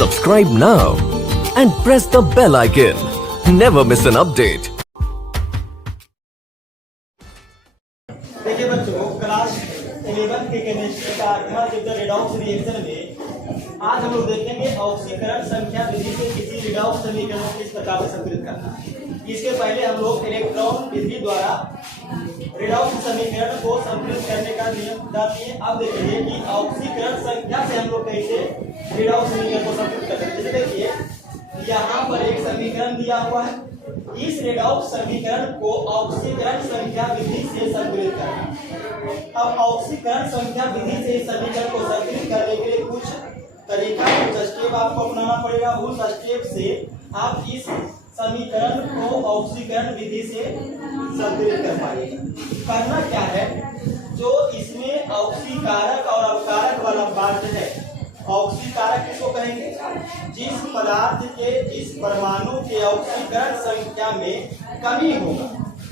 Subscribe now and press the bell icon. Never miss an update. देखिए बच्चों, class 11 के chemistry का 8वां chapter redox reaction में आज हम लोग देखेंगे ऑक्सीकरण संख्या विधि से किसी रिडॉक्स समीकरण को किस प्रकार से संतुलित करना है। इसके पहले हम लोग इलेक्ट्रॉन विधि द्वारा रिडॉक्स समीकरण को संतुलित करने का नियम बताते हैं। अब देखिए कि ऑक्सीकरण संख्या से हम लोग कैसे रिडॉक्स समीकरण को संतुलित करते हैं। जैसे देखिए यहाँ पर एक समीकरण दिया हुआ है, इस रेडॉक्स समीकरण को ऑक्सीकरण संख्या विधि से संतुलित करना। अब ऑक्सीकरण संख्या विधि से इस समीकरण को संतुलित करने के लिए कुछ तरीका, कुछ स्टेप आपको अपनाना पड़ेगा। उस स्टेप से आप इस समीकरण को ऑक्सीकरण विधि से संतुलित कर पाएंगे। करना क्या है, जो इसमें ऑक्सीकारक और अवकारक वाला पार्ट है, ऑक्सीकारक किसको कहेंगे, जिस पदार्थ के जिस परमाणु के ऑक्सीकरण संख्या में कमी होगा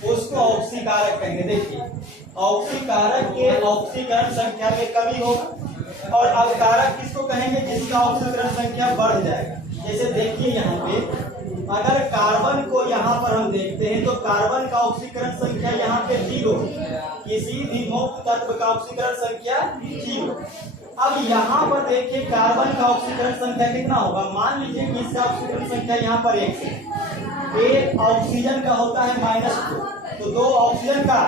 उसको ऑक्सीकारक कहेंगे। देखिए ऑक्सीकारक के ऑक्सीकरण संख्या में कमी होगा और अवकारक किसको कहेंगे, जिसका ऑक्सीकरण संख्या बढ़ जाएगा। जैसे देखिए यहाँ पे अगर कार्बन को यहाँ पर हम देखते हैं तो कार्बन का ऑक्सीकरण संख्या यहाँ पे 0, किसी भी मुक्त तत्व का ऑक्सीकरण संख्या 0। अब यहाँ पर देखिए कार्बन का ऑक्सीकरण संख्या कितना होगा, मान लीजिए कि इसका ऑक्सीकरण संख्या यहाँ पर 1 है, एक ऑक्सीजन का होता है -2, तो 2 ऑक्सीजन का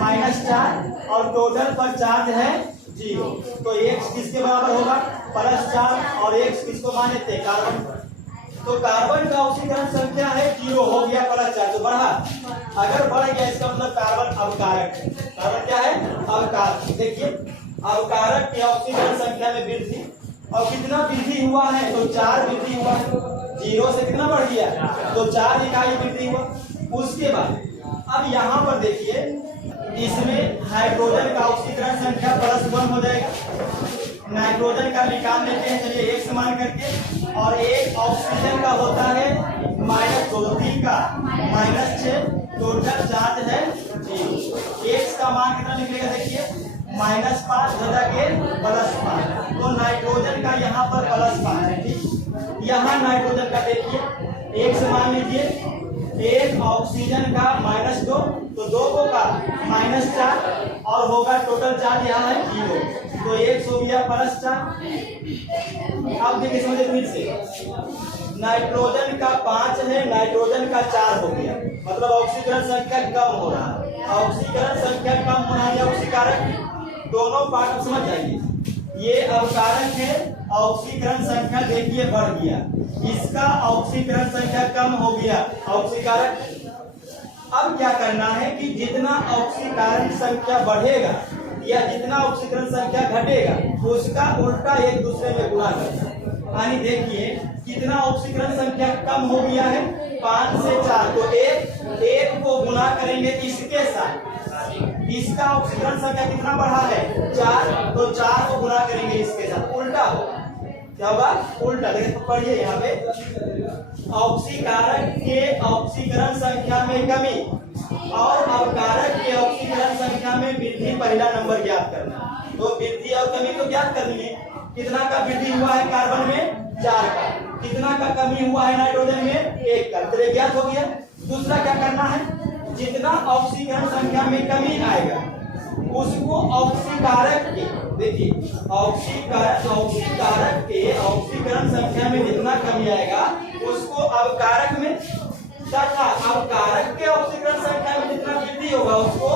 -4 और टोटल पर चार्ज है 0, तो X किसके बराबर होगा, +4 और X किसको माने थे, कार्बन। तो कार्बन का ऑक्सीकरण संख्या है 0, हो गया +4, तो बढ़ा, अगर बढ़ गया इसका मतलब कार्बन अवकारक है। कार्बन क्या है, अवकारक। देखिए अवकारक की ऑक्सीकरण संख्या में वृद्धि, और कितना वृद्धि हुआ है, तो 4 वृद्धि हुआ है, 0 से कितना बढ़ गया, तो 4 इकाई वृद्धि हुआ। उसके बाद अब यहाँ पर देखिए इसमें हाइड्रोजन का ऑक्सीकरण संख्या +1 हो जाएगा। नाइट्रोजन का निकाल लेते हैं, चलिए 1 समान करके, और एक ऑक्सीजन का होता है -2, 3 का -6, टोटल चार्ज है 0। X का मान कितना निकलेगा, देखिए -5 घटा के +5, तो नाइट्रोजन का यहाँ पर +5 है। ठीक, यहाँ नाइट्रोजन का देखिए 1 से मान लीजिए, एक ऑक्सीजन का -2, तो 2 को का -4 और होगा टोटल चार्ज यहाँ है 0, तो 1 हो गया +4। अब देखिए समझे फिर से, नाइट्रोजन का 5 है, नाइट्रोजन का 4 हो गया, मतलब ऑक्सीकरण संख्या कम हो रहा है। ऑक्सीकरण संख्या कम होना है ऑक्सीकारक, दोनों पार्ट समझ जाइए। ये अवकारक है, ऑक्सीकरण संख्या देखिए बढ़ गया, इसका ऑक्सीकरण संख्या कम हो गया, ऑक्सीकारक। अब क्या करना है कि जितना ऑक्सीकरण संख्या बढ़ेगा या जितना ऑक्सीकरण संख्या घटेगा उसका उल्टा एक दूसरे में गुणा करना है। यानी देखिए कितना ऑक्सीकरण संख्या कम हो गया है, 5 से 4, तो एक को गुणा करेंगे इसके साथ, इसका ऑक्सीकरण संख्या कितना बढ़ा है 4, तो 4 को गुणा करेंगे इसके साथ, उल्टा होगा। क्या होगा, उल्टा। देखिए पढ़िए यहाँ पे, ऑक्सीकारक के ऑक्सीकरण संख्या में कमी और अवकारक के ऑक्सीकरण संख्या में वृद्धि, पहला नंबर ज्ञात करना। तो वृद्धि और कमी को ज्ञात करनी है, कितना का वृद्धि हुआ है कार्बन में 4 का, कितना का कमी हुआ है नाइट्रोजन में 1 का, तो ज्ञात हो गया। दूसरा क्या करना है, जितना ऑक्सीकरण संख्या में कमी आएगा उसको ऑक्सीकारक के, देखिए ऑक्सीकारक के ऑक्सीकरण संख्या में जितना कमी आएगा उसको अवकारक में, तथा अवकारक के ऑक्सीकरण संख्या में जितना वृद्धि होगा उसको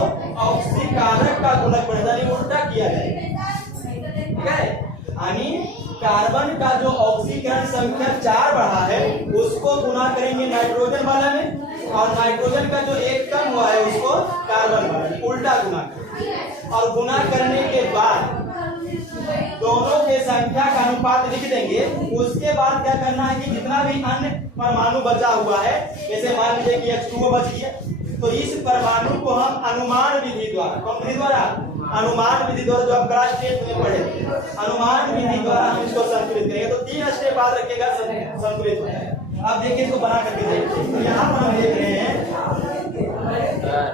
ऑक्सीकारक का गुणक बढ़ेगा, उल्टा किया जाएगा। ठीक है, यानी कार्बन का जो ऑक्सीकरण संख्या 4 बढ़ा है उसको गुना करेंगे नाइट्रोजन वाला में, और नाइट्रोजन का जो 1 कम हुआ है उसको कार्बन वाला में, उल्टा गुना करेंगे। और गुना करने के बाद दोनों के संख्या का अनुपात लिख देंगे। उसके बाद क्या करना है कि जितना भी अन्य परमाणु बचा हुआ है, जैसे मान लीजिए कि H2O बच गया, तो इस परमाणु को हम अनुमान विधि द्वारा, कौन विधि द्वारा, अनुमान विधि द्वारा, जो आप क्लास 10 में पढ़े, अनुमान विधि द्वारा हम इसको संतुलित करेंगे। तो 3 स्टेप याद रखिएगा, संतुलित हो जाएगा। अब देखिए इसको बना करके देखिए, तो यहाँ पर हम देख रहे हैं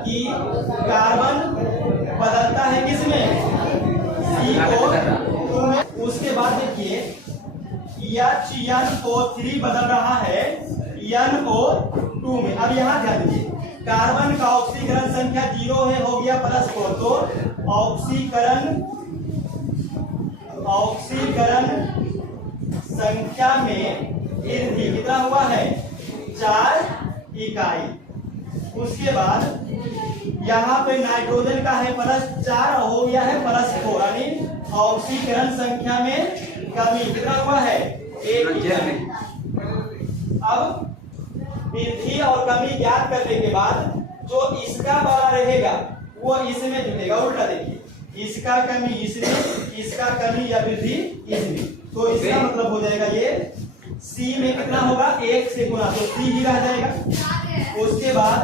कि कार्बन बदलता है किसमें, CO2 में। उसके बाद देखिए HNO3 बदल रहा है NO2 में। अब यहाँ ध्यान दीजिए, कार्बन का ऑक्सीकरण संख्या 0 है, हो गया +4, तो ऑक्सीकरण संख्या में वृद्धि कितना हुआ है? 4 इकाई। उसके बाद यहाँ पे नाइट्रोजन का है +4 हो गया है +4, यानी ऑक्सीकरण संख्या में कमी कितना हुआ है? 1 इकाई। अब वृद्धि और कमी ज्ञात करने के बाद जो इसका वाला रहेगा वो इसमें जुड़ेगा। उल्टा देखिए, इसका कमी इसमें, इसका कमी या वृद्धि इसमें, तो इसका मतलब हो जाएगा ये C में कितना होगा? 1 से गुना, तो C ही रह जाएगा। उसके बाद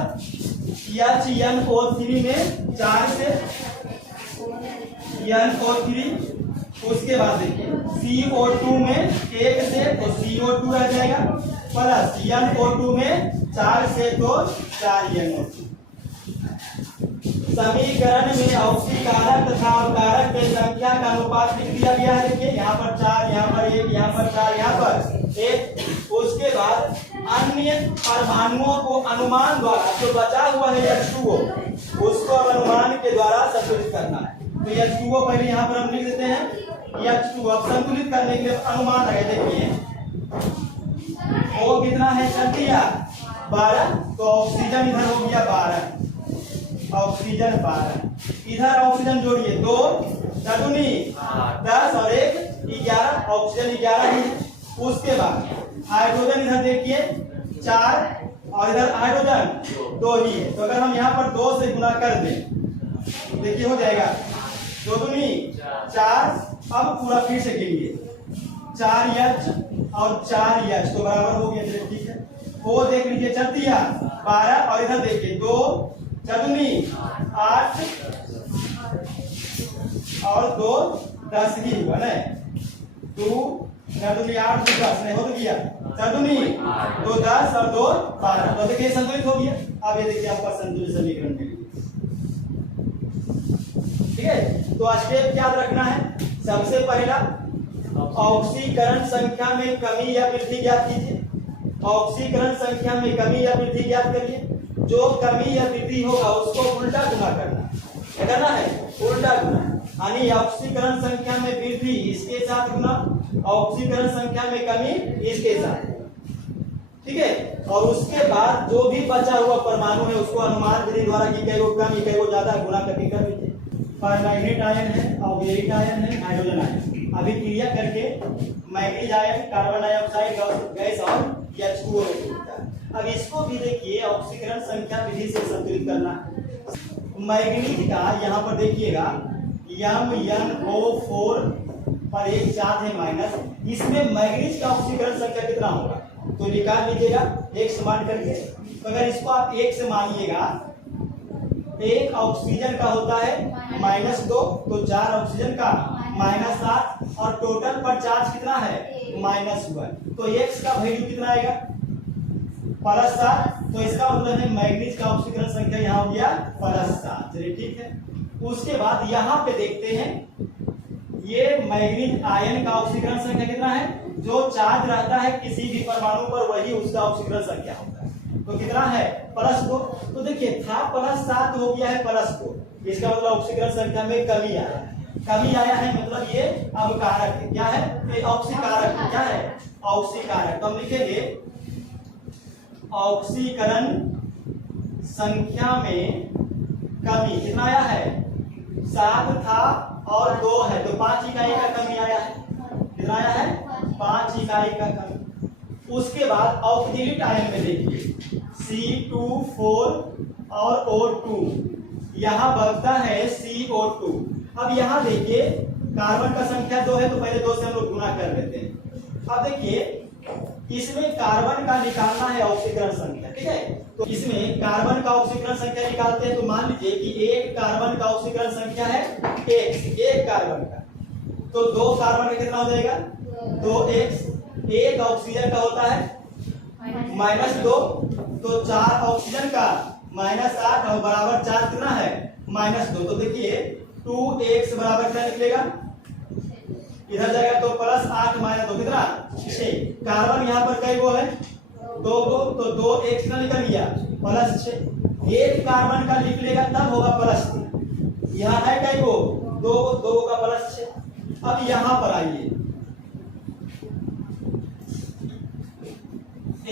HNO3 में 4 से NO3, उसके बाद देखिए CO2 में 1 से, तो CO2 रह जाएगा, प्लस NO2 में 4 से, तो 4 NO2। समीकरण में ऑक्सीकारक तथा अवकारक के संख्या का अनुपात लिख दिया गया है। देखिए यहाँ पर 4, यहाँ पर 1, यहाँ पर 4, यहाँ पर 1। उसके बाद अन्य परमाणुओं को अनुमान द्वारा, जो बचा हुआ है H2O, उसको अनुमान के द्वारा संतुलित करना है। तो H2O पहले यहाँ पर हम लिख देते हैं H2O। अब संतुलित करने के लिए अनुमान लगे, देखिए O कितना है? 12, तो ऑक्सीजन इधर हो गया 12, ऑक्सीजन 12, इधर ऑक्सीजन जोड़िए 2 चटुनी 10 और 1 11, ऑक्सीजन 11 ही। उसके बाद हाइड्रोजन इधर देखिए 4 और इधर हाइड्रोजन 2 ही है, तो अगर हम यहाँ पर 2 से गुना कर दें, देखिए हो जाएगा 2 दूनी 4। अब पूरा फिर से गिनिए 4H और 4H, तो बराबर हो गया, ठीक है। वो देख लीजिए 12 और इधर देखिए 2 चटुनी 8 और 2 10 ही हुआ ना, 2 चटुनी 8 2 10 नहीं हो तो गया चटुनी 2 10 और 2 12, तो देखिए संतुलित हो गया। अब ये देखिए आपका संतुलित समीकरण मिल गया, ठीक है। तो स्टेप याद रखना है, सबसे पहला ऑक्सीकरण संख्या में कमी या वृद्धि ज्ञात कीजिए। ऑक्सीकरण संख्या में कमी या वृद्धि ज्ञात करिए। जो कमी या वृद्धि होगा उसको उल्टा गुना करना, क्या करना है? उल्टा गुना, यानी ऑक्सीकरण संख्या में वृद्धि इसके साथ गुना, ऑक्सीकरण संख्या में कमी इसके साथ, ठीक है। और उसके बाद जो भी बचा हुआ परमाणु है उसको अनुमान विधि द्वारा की कई को कम कई को ज्यादा गुना करके कर दीजिए। मैग्नेट आयन है, ऑक्सीजन आयन है, हाइड्रोजन आयन, अभी क्रिया करके manganese ion, carbon dioxide gas और H2O मिलता है। अब इसको भी देखिए ऑक्सीकरण संख्या विधि से संतुलित करना है। मैग्नीज का यहाँ पर देखिएगा MnO4 पर एक चार्ज है माइनस, इसमें मैग्नीज का ऑक्सीकरण संख्या कितना होगा? तो निकाल लीजिएगा 1 से मान करके। तो अगर इसको आप 1 से मानिएगा, 1 ऑक्सीजन का होता है -2, तो 4 ऑक्सीजन का -7, और टोटल पर चार्ज कितना है? -1, तो X का वैल्यू कितना आएगा? +7, तो इसका मतलब है मैग्नीज का ऑक्सीकरण संख्या यहाँ हो गया +7। चलिए ठीक है। उसके बाद यहाँ पे देखते हैं ये मैग्नीज आयन का ऑक्सीकरण संख्या कितना है? जो चार्ज रहता है किसी भी परमाणु पर वही उसका ऑक्सीकरण संख्या होता है, तो कितना है? +2। तो देखिए था +7 हो गया है +2, इसका मतलब ऑक्सीकरण संख्या में कमी आया है। कमी आया है मतलब ये अवकारक है। क्या है? ये ऑक्सीकारक है। क्या है? ऑक्सीकारक। तो हम लिखेंगे ऑक्सीकरण संख्या में कमी कितना आया है? 7 था और 2 है, तो 5 इकाई का कमी आया है। कितना आया है? 5 इकाई का कमी। उसके बाद ऑक्सीलिट आयन में देखिए C2 4 और O2, यहाँ बनता है CO2। अब यहाँ देखिए कार्बन का संख्या 2 है, तो पहले 2 से हम लोग गुना कर लेते हैं। अब देखिए इसमें कार्बन का निकालना है ऑक्सीकरण संख्या, ठीक है। तो इसमें कार्बन का ऑक्सीकरण संख्या निकालते हैं, तो मान लीजिए कि 1 कार्बन का ऑक्सीकरण संख्या है 1 कार्बन का, तो 2 कार्बन का कितना हो जाएगा? 2x। 1 ऑक्सीजन का होता है -2, तो 4 ऑक्सीजन का -8 और बराबर 4 कितना है? -2। तो देखिए 2x बराबर क्या निकलेगा? इधर जाएगा तो +8 8 माइनस 2 कितना 6। कार्बन यहाँ पर कई गो है 2 गो, तो 2 एक कितना निकल गया प्लस 6। एक कार्बन का लिख लेगा तब होगा प्लस 3। यहाँ है कई गो 2 गो, 2 गो का प्लस 6। अब यहाँ पर आइए,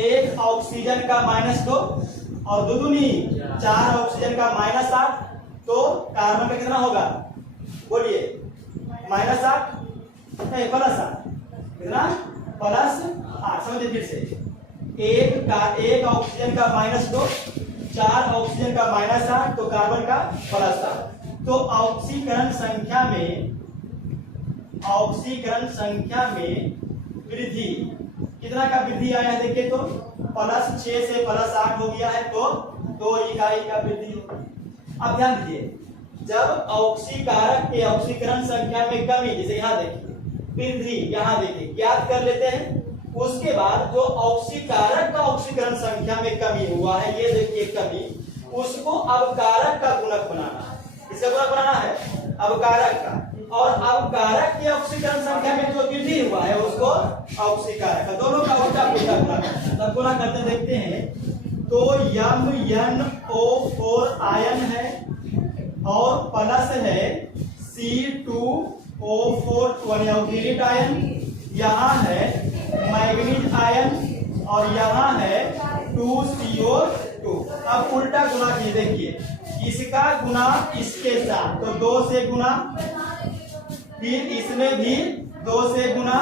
एक ऑक्सीजन का -2 और 2 दूनी 4 ऑक्सीजन का -8, तो कार्बन का कितना होगा बोलिए -8 नहीं +8 कितना +8। समझे फिर से, एक ऑक्सीजन का -2, 4 ऑक्सीजन का -8, तो कार्बन का +8। तो ऑक्सीकरण संख्या में वृद्धि कितना का वृद्धि आया है देखिए, तो +6 से +8 हो गया है, तो 2 इकाई का वृद्धि होगा। अब ध्यान दीजिए, जब ऑक्सीकारक के ऑक्सीकरण संख्या में कमी, जैसे यहाँ देखिए वृद्धि, यहाँ देखिए ज्ञात कर लेते हैं। उसके बाद जो ऑक्सीकारक का ऑक्सीकरण संख्या में कमी हुआ है, ये देखिए कमी, उसको अवकारक का गुणक बनाना है। किसका गुणक बनाना है? अवकारक का। और अवकारक के ऑक्सीकरण संख्या में जो वृद्धि हुआ है उसको ऑक्सीकारक का, दोनों का उल्टा पुल्टा गुणा करना है। तब गुणा करते देखते हैं, तो MnO4 आयन है और प्लस है C2O4 ऑक्सीडेट आयन, यहाँ है मैग्नीज आयन और यहाँ है 2CO2। अब उल्टा गुणा कीजिए, देखिए इसका गुना इसके साथ, तो 2 से गुना, फिर इसमें भी 2 से गुना,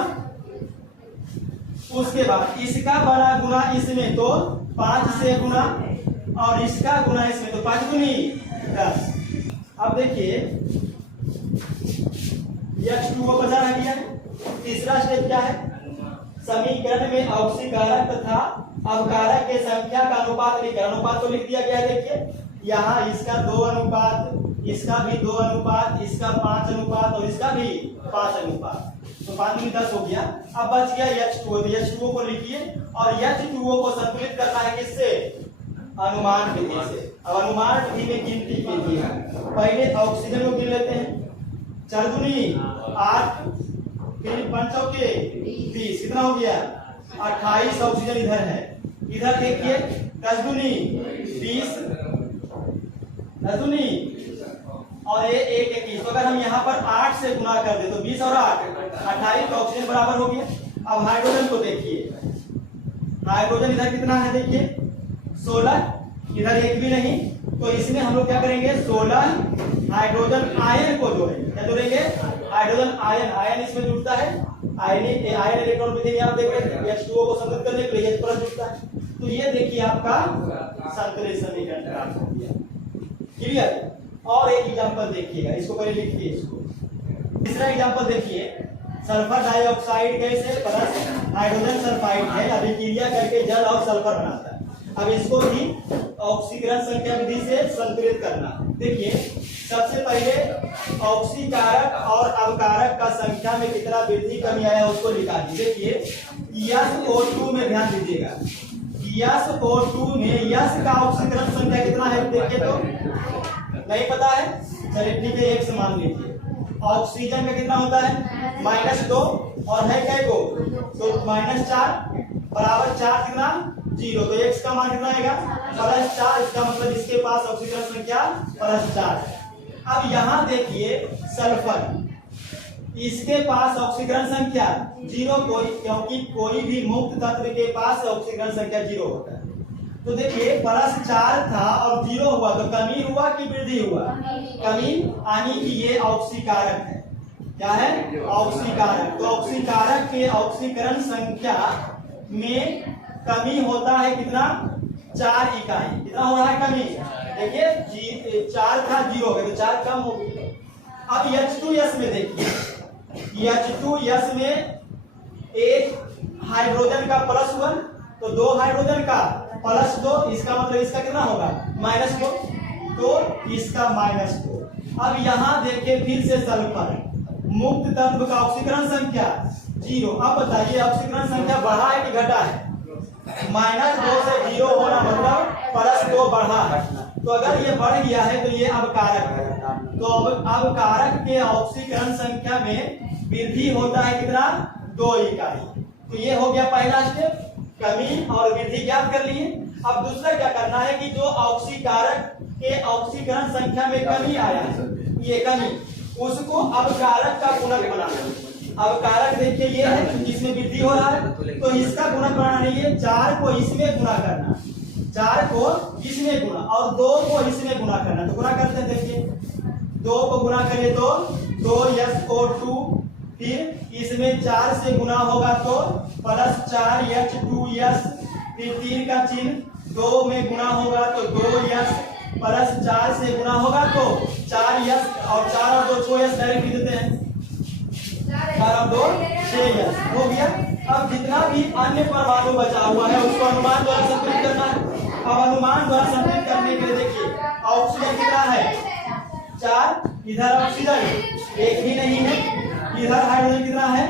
उसके बाद इसका बड़ा गुना इसमें, तो 5 से गुना, और इसका गुना इसमें, तो 5 दूनी 10। अब देखिए H2O को बचा रह गया है। तीसरा स्टेप क्या है? समीकरण में ऑक्सीकारक तथा अवकारक के संख्या का अनुपात लिखकर, अनुपात तो लिख दिया गया है। देखिए यहाँ इसका 2 अनुपात, इसका भी 2 अनुपात, इसका 5 अनुपात और इसका भी 5 अनुपात, तो 5 में 10 हो गया। अब बच गया H2O, तो H2O को लिखिए, और H2O को संतुलित करना है किससे? अनुमान विधि से। अब अनुमान विधि में गिनती कीजिए, पहले ऑक्सीजन को गिन लेते हैं। 4 दूनी 8, फिर 5 चौके 20, कितना हो गया 28 ऑक्सीजन इधर है। इधर देखिए 10 दूनी 20, 10 दूनी और ये 1 21, तो अगर हम यहाँ पर 8 से गुना कर दे तो 20 और 8 28 तो ऑक्सीजन बराबर हो गया। अब हाइड्रोजन को देखिए, हाइड्रोजन इधर कितना है देखिए 16, इधर एक भी नहीं, तो इसमें हम लोग क्या करेंगे 16 हाइड्रोजन आयन को जोड़ेंगे। क्या जोड़ेंगे? Hydrogen ion. आयन इसमें जुड़ता है, आयन इलेक्ट्रॉन विधि में आप देख रहे हैं H2O को संतुलित करने के लिए H+ जुड़ता है। तो ये देखिए आपका संतुलित समीकरण प्राप्त हो गया। क्लियर? और एक एग्जांपल देखिएगा, इसको पहले लिखिए इसको। तीसरा एग्जांपल देखिए, सल्फर डाइऑक्साइड गैस है प्लस हाइड्रोजन सल्फाइड है, अभिक्रिया करके जल और सल्फर बनाता है। अब इसको भी ऑक्सीकरण संख्या विधि से संतुलित करना। देखिए सबसे पहले ऑक्सीकारक और अवकारक का संख्या में कितना वृद्धि कमी आया उसको लिखा दीजिए। देखिए SO2 में ध्यान दीजिएगा, SO2 में यस का ऑक्सीकरण संख्या कितना है देखिए, तो नहीं पता है, चलिए ठीक है 1 से मान लीजिए। ऑक्सीजन का कितना होता है -2 और है क्या को, तो -4 बराबर 4 कितना 0, तो x का मान कितना आएगा +4। इसका मतलब इसके पास ऑक्सीकरण संख्या +4 है। अब यहाँ देखिए सल्फर, इसके पास ऑक्सीकरण संख्या 0, क्योंकि कोई भी मुक्त तत्व के पास ऑक्सीकरण संख्या 0 होता है। तो देखिए +4 था और 0 हुआ, तो कमी हुआ कि वृद्धि हुआ? कमी, यानी कि ये ऑक्सीकारक है। क्या है? ऑक्सीकारक। तो ऑक्सीकारक के ऑक्सीकरण संख्या में कमी होता है कितना 4 इकाई। कितना हो रहा है कमी? देखिए 4 था 0 हो गया, तो 4 कम हो गया। अब H2S में देखिए, H2S में एक हाइड्रोजन का +1, तो 2 हाइड्रोजन का +2, इसका मतलब इसका कितना होगा -2, तो इसका -2। अब यहाँ देखिए फिर से सल्फर, मुक्त तत्व का ऑक्सीकरण संख्या 0। अब बताइए ऑक्सीकरण संख्या बढ़ा है कि घटा है? -2 से 0 होना मतलब +2 बढ़ा है। तो अगर ये बढ़ गया है तो ये अवकारक है। तो अब अवकारक के ऑक्सीकरण संख्या में वृद्धि होता है कितना 2 इकाई। तो ये हो गया पहला स्टेप, कमी और वृद्धि ज्ञात कर लिए। अब दूसरा क्या करना है कि जो ऑक्सीकारक के ऑक्सीकरण संख्या में कमी आया है, ये कमी, उसको अब कारक का गुणक बनाना है। अब कारक देखिए ये है, इसमें वृद्धि हो रहा है, तो इसका गुणक बनाना नहीं है, 4 को इसमें गुणा करना, 4 को इसमें गुणा और 2 को इसमें गुणा करना। तो गुणा करते हैं, देखिए 2 को गुणा करें तो 2SO2, फिर इसमें 4 से गुणा होगा तो प्लस 4H2S, फिर 3 का चिन्ह, 2 में गुणा होगा तो 2S, प्लस 4 से गुणा होगा तो 4S, और 4 और 2 6S डायरेक्ट लिख देते हैं, 4 और 2 6S हो गया। अब जितना भी अन्य परमाणु बचा हुआ है उसको अनुमान द्वारा संतुलित करना है। अब अनुमान द्वारा संतुलित करने के लिए देखिए ऑक्सीजन कितना है, 4, इधर ऑक्सीजन 1 भी नहीं है, इधर हाइड्रोजन कितना है,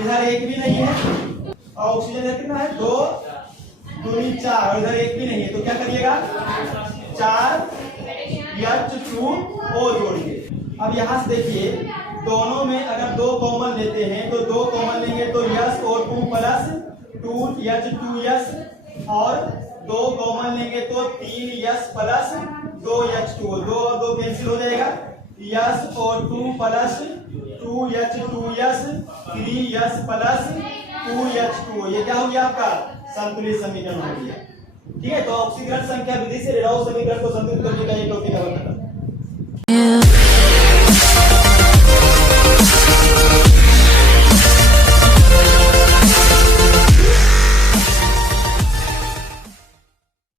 इधर 1 भी नहीं है, ऑक्सीजन कितना है 2 दूनी 4 और इधर 1 भी नहीं है। तो क्या करिएगा, 4H2O जोड़िए। अब यहाँ से देखिए दोनों में अगर 2 कॉमन लेते हैं तो 2 कॉमन लेंगे तो SO2 प्लस 2H2S, और 2 कॉमन लेंगे तो 3S प्लस 2H2O, 2 और 2 कैंसिल हो जाएगा, SO2 plus 2H2S, 3S plus 2H2O। ये क्या हो गया आपका संतुलित समीकरण हो गया। ठीक है, तो ऑक्सीकरण संख्या विधि से रेडॉक्स समीकरण को संतुलित